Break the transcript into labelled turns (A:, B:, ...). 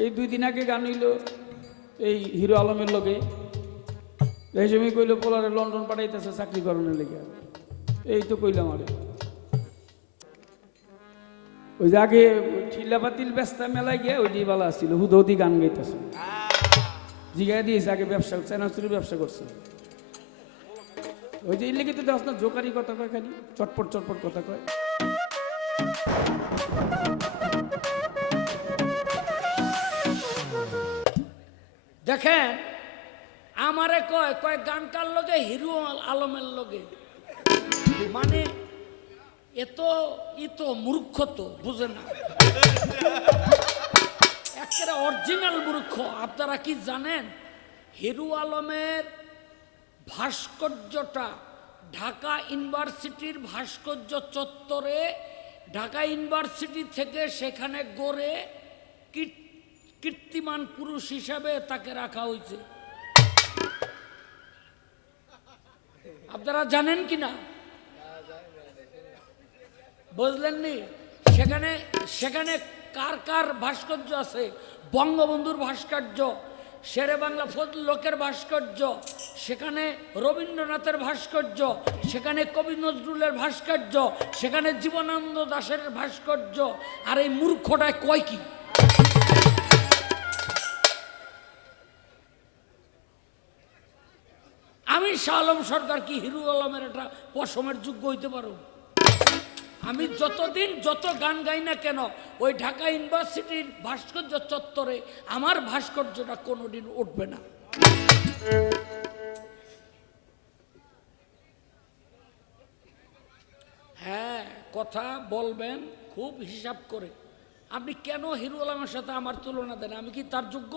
A: এই দুই দিন আগে গান হইল এই হিরো আলমের লগে। এই সময় কইলো, পোলারে লন্ডন পাঠাইতেছে চাকরি করানোর লেগে। এই তো কইলাম আরে। ওই যে আগে ঠিলাপাতিল ব্যস্তা মেলায় গিয়ে ওই দিয়ে বালা আসছিল, হুদৌদি গান গাইতেছে। জিগাই দিয়েছে, আগে ব্যবসা চানাচুরি ব্যবসা করছে। ওই যে এই লেগে তো দেখ না, জোকারি কথা কয় খালি, চটপট চটপট কথা কয়।
B: দেখেন, আমারে কয় কয় গানটার লগে? হিরো আল- আলমের লগে। মানে এত ই তো মূর্খ তো, বুঝে না। একেবারে অরিজিনাল মূর্খ। আপনারা কি জানেন, হিরু আলমের ভাস্কর্যটা ঢাকা ইউনিভার্সিটির ভাস্কর্য চত্বরে, ঢাকা ইউনিভার্সিটি থেকে সেখানে গড়ে কীট- কীর্তিমান পুরুষ হিসাবে তাকে রাখা হয়েছে। আপনারা জানেন কি না? বুঝলেননি? সেখানে সেখানে কার কার ভাস্কর্য আছে? বঙ্গবন্ধুর ভাস্কর্য, শেরে বাংলা লোকের ভাস্কর্য, সেখানে রবীন্দ্রনাথের ভাস্কর্য, সেখানে কবি নজরুলের ভাস্কর্য, সেখানে জীবনানন্দ দাশের ভাস্কর্য, আর এই মূর্খটায় কয় কি? আমি শাহ আলম সরকার কি হিরু আলমের একটা পশমের যোগ্য হইতে পারো? আমি যতদিন যত গান গাই না কেন, ওই ঢাকা ইউনিভার্সিটির ভাস্কর্য চত্বরে আমার ভাস্কর্যটা কোনোদিন উঠবে না। হ্যাঁ কথা বলবেন, খুব হিসাব করে। আপনি কেন হিরু আলমের সাথে আমার তুলনা দেন? আমি কি তার যোগ্য?